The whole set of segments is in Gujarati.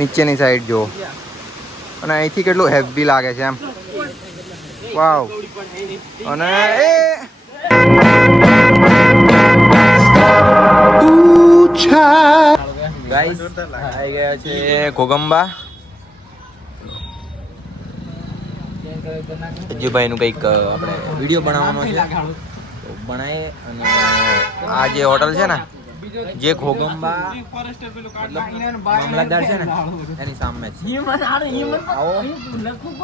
નીચેની સાઈડ જો, અને અહીંથી કેટલું હેવી લાગે છે એમ. વાવ. અને એ ગાઈસ આવી ગયા છે ઘોગંબા. અજ્જુભાઈ નું કંઈક આપણે વિડીયો બનાવવાનો છે, તો બનાવીએ. અને આ જે હોટલ છે ને, જે ઘોગંબા મામલતદાર છે ને એની સામે છે. આવો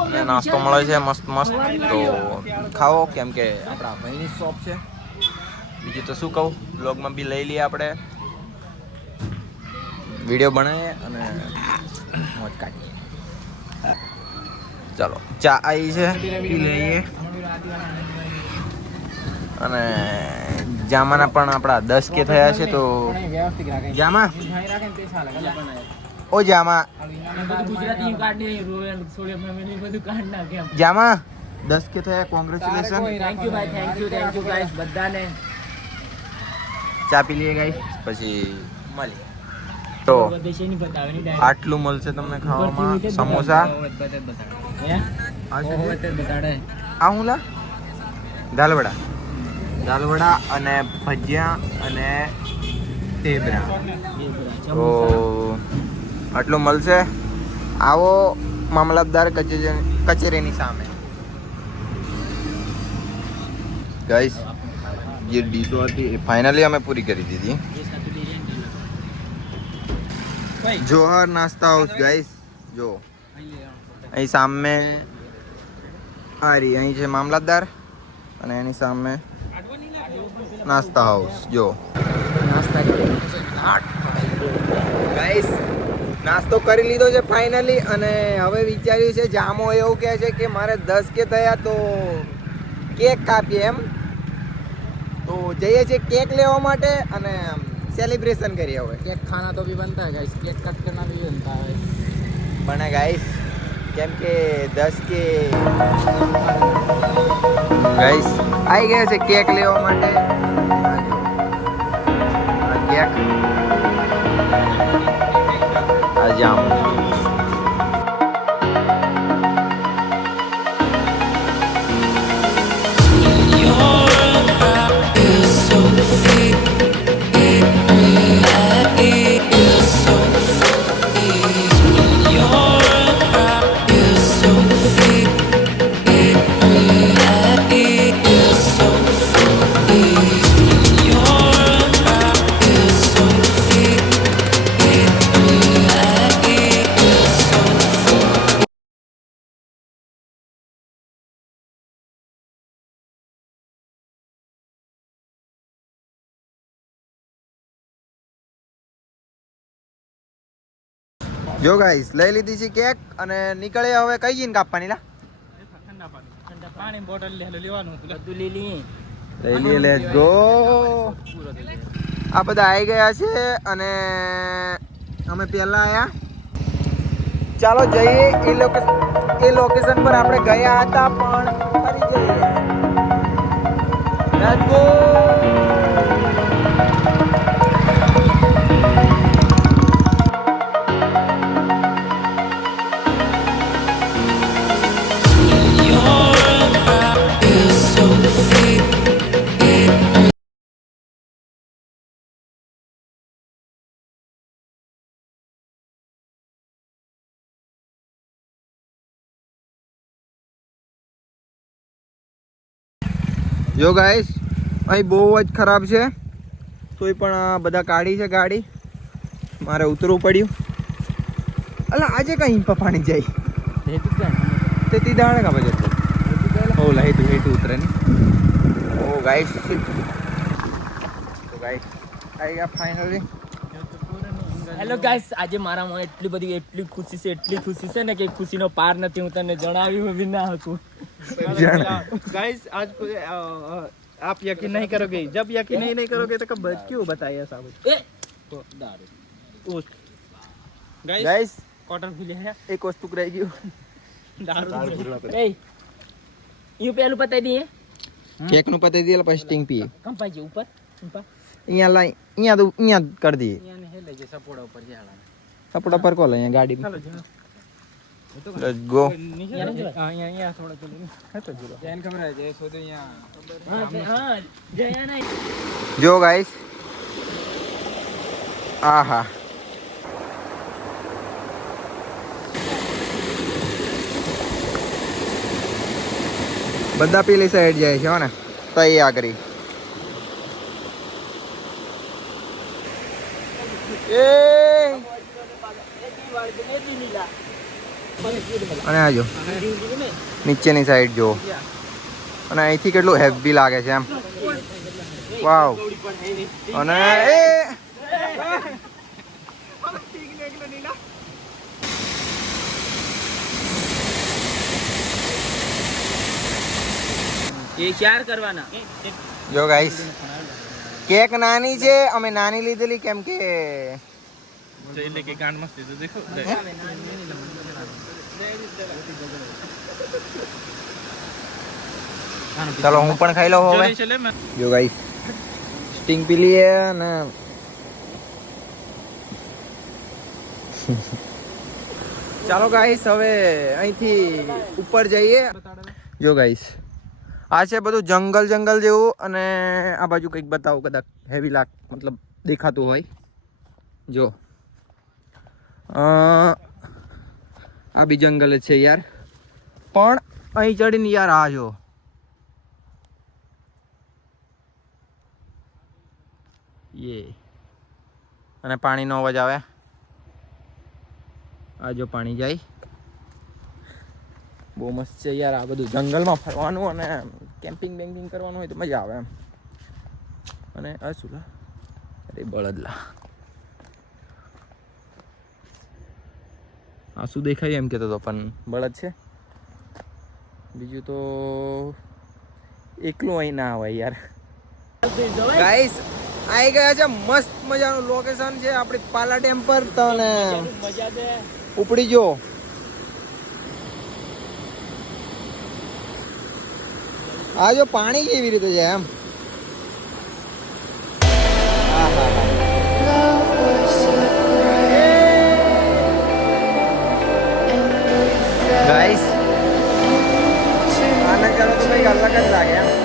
અને નાસ્તો મળે છે મસ્ત મસ્ત, તો ખાઓ, કેમ કે આપણા ભાઈની શોપ છે. બીજું તો શું કહું, બ્લોગમાં બી લઈ લઈએ આપણે, વિડીયો બનાવીએ અને મોજ કાઢીએ. ચાલો, ચા આવી છે, પી લઈએ. અને જામાના પણ આપણા 10 કે થયા છે. તો જામા, ઓ જામા, જામા 10 કે થયા. કોંગ્રેચ્યુલેશન. થેન્ક યુ ભાઈ, થેન્ક યુ ગાઈસ બધાને. ચા પી લઈએ ગાઈસ, પછી મળીએ. તો આટલું મળશે તમને ખાવામાં. સમોસા આ હું લા દાલવડા અને ભજીયા અને ટેબરા. તો આટલું મળશે. આવો મામલતદાર કચેરીની સામે. ગાઈસ જે ડીશો હતી એ ફાઇનલી અમે પૂરી કરી દીધી. જોહર નાસ્તા હાઉસ ગાઈસ, જો અહીં સામે અહીં છે મામલતદાર અને એની સામે નાસ્તા હાઉસ. જો ગાઈસ નાસ્તો કરી લીધો છે ફાઇનલી. અને હવે વિચાર્યું છે, જામો એવું કહે છે કે મારે 10 કે થયા તો કેક કાપીએ એમ. તો જઈએ છીએ કેક લેવા માટે અને सेलिब्रेशन करिए. हुए केक खाना तो भी बनता है गाइस, केक कट करना भी बनता है. बने गाइस, केम के 10 के गाइस आई गए છે કેક લેવા માટે. આ કેક, આ જામ. જો ગાઈસ લઈ લીધી છે કેક અને નીકળે હવે. કઈ જઈને કાપવાની લા? ઠંડા પાણી બોટલ લેવાનું બધું લઈ લઈએ. Let's go. આ બધા આવી ગયા છે અને અમે પહેલા આયા. ચાલો જઈએ. એ લોકેશન પર આપણે ગયા હતા પણ ફરી જઈએ. Let's go. જો ગાઈસ અહીં બહુ જ ખરાબ છે, તોય પણ બધા કાઢી છે ગાડી. મારે ઉતરવું પડ્યું. અલા આજે કઈ પાણી જાય તે તી દાણે કા બજે ઓ લાઈટ હેઠ ઉતરે ની. ઓ ગાઈસ, તો ગાઈસ આવી ગયા ફાઇનલી. હેલો ગાઈસ, આજે મારામાં એટલી ખુશી છે ને કે ખુશીનો પાર નથી. હું તને જણાવ્યું બી ના હતું. गाइस आज आप यकीन नहीं करोगे. जब यकीन नहीं करोगे तो कब क्यों बताइए साहब. તો દારૂ गाइस कॉटन फील है. એક વસ્તુ રહી ગયું. दारू એ યું પેલું પતાઈ દઈએ. કેક નું પતાઈ દે પછી સ્ટિંગ પીએ. કંપાઈ ઉપર અહીંયા લાઈ અહીંયા કરી દઈએ. यानी है ले जैसा पोड़ा ऊपर जाड़ा. કપડા પર કોલ અહીંયા ગાડીમાં ચાલો જો લેટ્સ ગો અહીંયા થોડો ચલો હતો જો જૈન ખબર છે જે શોધો અહીંયા જો ગાઈસ આહા બધા પેલી સાઈડ જાય છે હો ને તઈ આગળ એ અને આજો નીચેની સાઈડ જો અને અહીંથી કેટલું હેવી લાગે છે એમ વાવ અને એ એ ચાર કરવાના જો ગાઈસ કેક નાની છે અમે નાની લીધેલી કેમ કે એટલે કે કાન મસ્ત તો દેખો ચલો હું પણ ખાઈ લઉં હવે ચલે મેં જો ગાઈસ સ્ટિંગ પી લઈએ અને ચાલો ગાઈસ હવે અહીંથી ઉપર જઈએ જો ગાઈસ આ છે બધું જંગલ જંગલ જેવું અને આ બાજુ કંઈક બતાવો કદાચ હેવી લાગ મતલબ દેખાતું હોય જો આ બી જંગલ જ છે યાર પણ અહીં ચડીને યાર આ જો ये અને પાણીનો અવાજ આવે આ જો પાણી જાય બહુ મસ્ત છે યાર આ બધું જંગલમાં ફરવાનું અને કેમ્પિંગ બેમ્પિંગ કરવાનું હોય તો મજા આવે એમ અને આ શું અરે બળદલા આ શું દેખાય એમ કહેતો હતો પણ બળદ છે બીજું તો એકલું અહીં ના આવે યાર ગાઈસ આવી ગયા છે મસ્ત મજાનું લોકેશન છે આપણી પાલા ડેમ પર તને ઉપડી જો આ જો પાણી કેવી રીતે છે એમ ગાઈસ આને કરો તો કંઈક અલગ જ લાગે એમ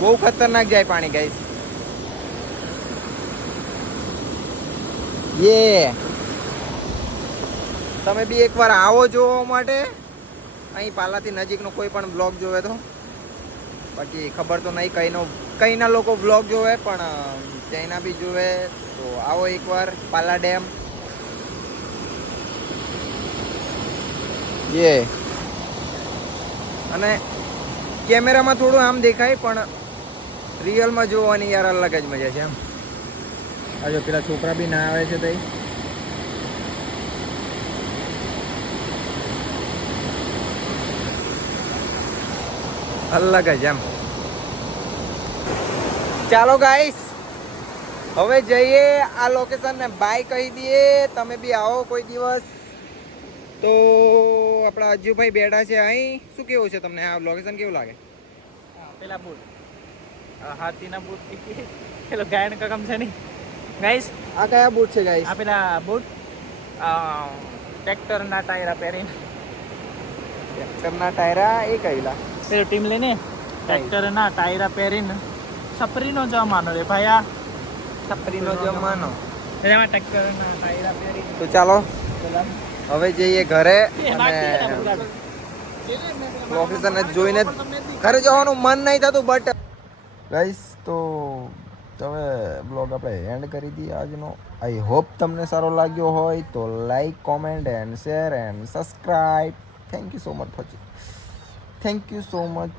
બહુ ખતરનાક જાય પાણી ગાઈસ યે તમે બી એકવાર આવો જોવા માટે અહીં પાલાથી નજીકનો કોઈ પણ બ્લોગ જોવે તો બાકી ખબર તો નહીં કઈના લોકો બ્લોગ જોવે પણ ચાઇના બી જોવે તો આવો એકવાર પાલા ડેમ યે અને કેમેરામાં થોડું આમ દેખાય પણ રિયલમાં જોવાની યાર અલગ જ મજા છે એમ આ જો પેલા છોકરા બી ના આવે છે તઈ અલગ જ એમ ચાલો ગાઈસ હવે જઈએ આ લોકેશનને બાય કહી દઈએ તમે બી આવો કોઈ દિવસ તો આપણા અજ્જુભાઈ બેઠા છે અહીં શું કેવું છે તમને આ લોકેશન કેવું લાગે પેલા બૂટ હાથીના બૂટ પેલો ગાયન કકમ છે નહીં ગાઈસ આ કયા બૂટ છે ગાઈસ આ પેલા બૂટ ટ્રેક્ટરના ટાયરા પહેરીને ટ્રેક્ટરના ટાયરા એ કઈલા પેલો ટીમ લઈને ટ્રેક્ટરના ટાયરા પહેરીને સપરીનો જમાનો રે ભાઈ આ સપરીનો જમાનો એમાં ટ્રેક્ટરના ટાયરા પહેરીને તો ચાલો હવે જઈએ ઘરે અને લોકેશન જોઈને ઘરે જવાનું મન નહીં થતું બટ ગાઈસ તો હવે બ્લોગ આપણે એન્ડ કરી દઈએ આજનો આઈ હોપ તમને સારો લાગ્યો હોય તો like comment and share and subscribe thank you so much